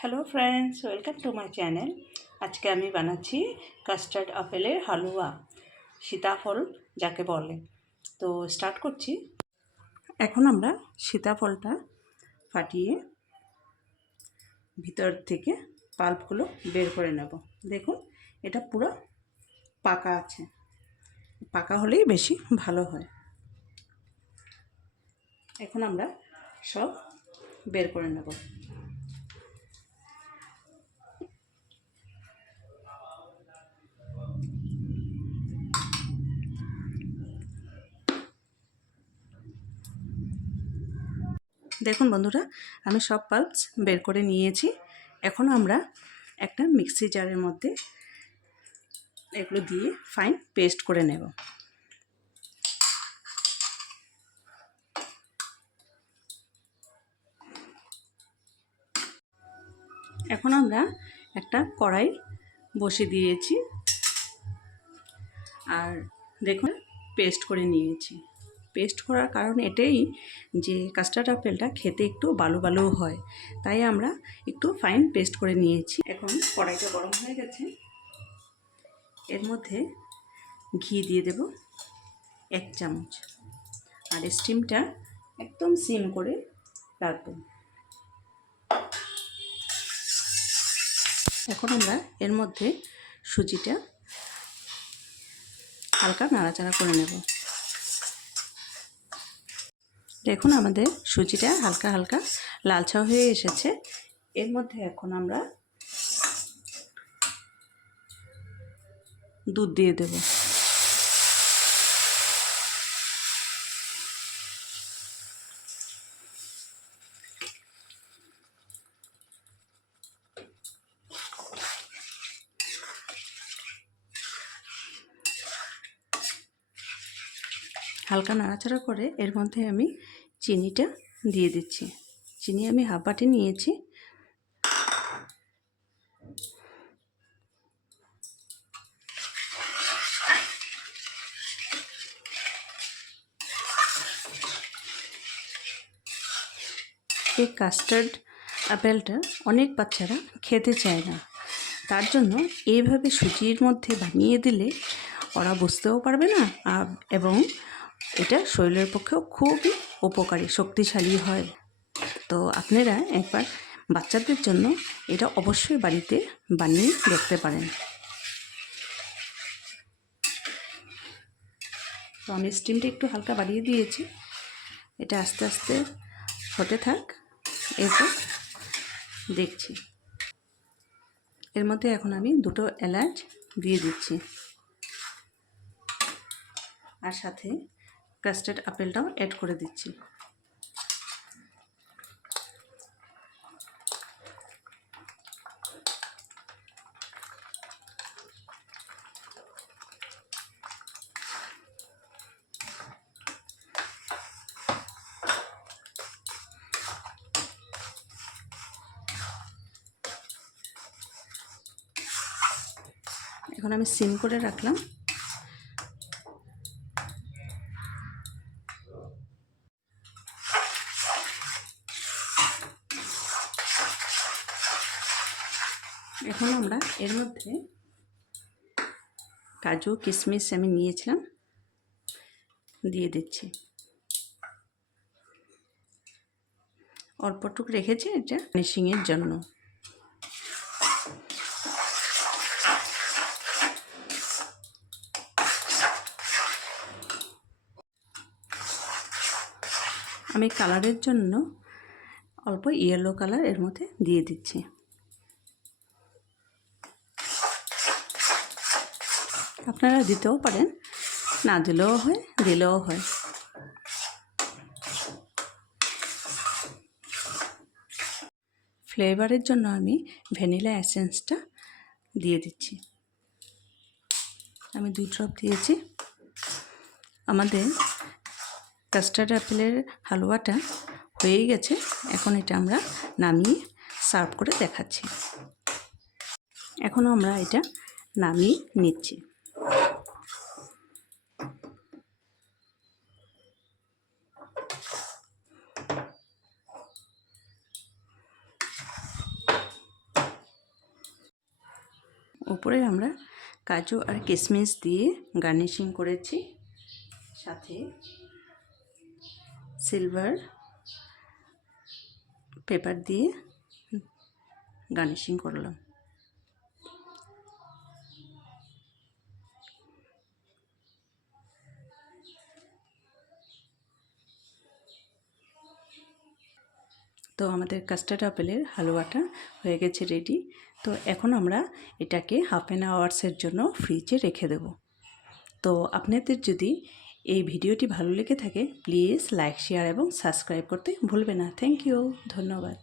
Hello friends, welcome to my channel. আজকে আমি বানাচ্ছি কাস্টার্ড আপেলের হালুয়া, সীতাফল যাকে বলে। তো স্টার্ট করছি। এখন আমরা সীতাফলটা ফাটিয়ে ভিতর থেকে পাল্পগুলো বের করে নেব। দেখুন, এটা পুরো পাকা আছে, পাকা হলেই বেশি ভালো হয়। এখন আমরা সব বের করে নেব। দেখুন বন্ধুরা, আমি সব পাল্পস বের করে নিয়েছি। এখন আমরা একটা মিক্সি জারের মধ্যে এগুলো দিয়ে ফাইন পেস্ট করে নেব। এখন আমরা একটা কড়াই বসিয়ে দিয়েছি আর দেখুন পেস্ট করে নিয়েছি। পেস্ট করার কারণ এটাই যে কাস্টার্ড আপেলটা খেতে একটু বালু বালু হয়, তাই আমরা একটু ফাইন পেস্ট করে নিয়েছি। এখন কড়াইটা গরম হয়ে গেছে, এর মধ্যে ঘি দিয়ে দেব 1 চামচ, আর স্টিমটা একদম সিম করে রাখবো। এখন আমরা এর মধ্যে সুজিটা হালকা নাড়াচাড়া করে নেব। দেখুন আমাদের সুজিটা হালকা হালকা লালচা হয়ে এসেছে। এর মধ্যে এখন আমরা দুধ দিয়ে দেব। হালকা নাড়াচাড়া করে এর মধ্যে আমি চিনিটা দিয়ে দিচ্ছি। চিনি আমি হাফ বাটি নিয়েছি। এই কাস্টার্ড আপেলটা অনেক বাচ্চারা খেতে চায় না, তার জন্য এইভাবে সুজির মধ্যে বানিয়ে দিলে ওরা বুঝতেও পারবে না, এবং এটা শরীরের পক্ষেও খুবই উপকারী, শক্তিশালী হয়। তো আপনারা একবার বাচ্চাদের জন্য এটা অবশ্যই বাড়িতে বানিয়ে দেখতে পারেন। তো আমি স্টিমটা একটু হালকা বাড়িয়ে দিয়েছি, এটা আস্তে আস্তে হতে থাক। এরপর দেখছি এর মধ্যে এখন আমি 2টো এলাচ দিয়ে দিচ্ছি, আর সাথে কাস্টার্ড আপেলটাও অ্যাড করে দিচ্ছি। এখন আমি সিম করে রাখলাম। এখন আমরা এর মধ্যে কাজু কিশমিশ আমি নিয়েছিলাম দিয়ে দিচ্ছি। অল্পটুক রেখেছি এটা গার্নিশিংয়ের জন্য। আমি কালারের জন্য অল্প ইয়েলো কালার এর মধ্যে দিয়ে দিচ্ছি। আপনারা দিতেও পারেন, না দিলেও হয়, দিলেও হয়। ফ্লেভারের জন্য আমি ভ্যানিলা এসেন্সটা দিয়ে দিচ্ছি। আমি 2 ড্রপ দিয়েছি। আমাদের কাস্টার্ড আপেলের হালুয়াটা হয়েই গেছে। এখন এটা আমরা নামিয়ে সার্ভ করে দেখাচ্ছি। এখন আমরা এটা নামিয়ে নিচ্ছি। উপরে আমরা কাজু আর কিশমিশ দিয়ে গার্নিশিং করেছি, সাথে সিলভার পেপার দিয়ে গার্নিশিং করলাম। তো আমাদের কাস্টার্ড আপেলের হালুয়াটা হয়ে গেছে রেডি। তো এখন আমরা এটাকে হাফ অ্যান আওয়ার্সের জন্য ফ্রিজে রেখে দেব। তো আপনাদের যদি এই ভিডিওটি ভালো লেগে থাকে প্লিজ লাইক, শেয়ার এবং সাবস্ক্রাইব করতে ভুলবেন না। থ্যাংক ইউ, ধন্যবাদ।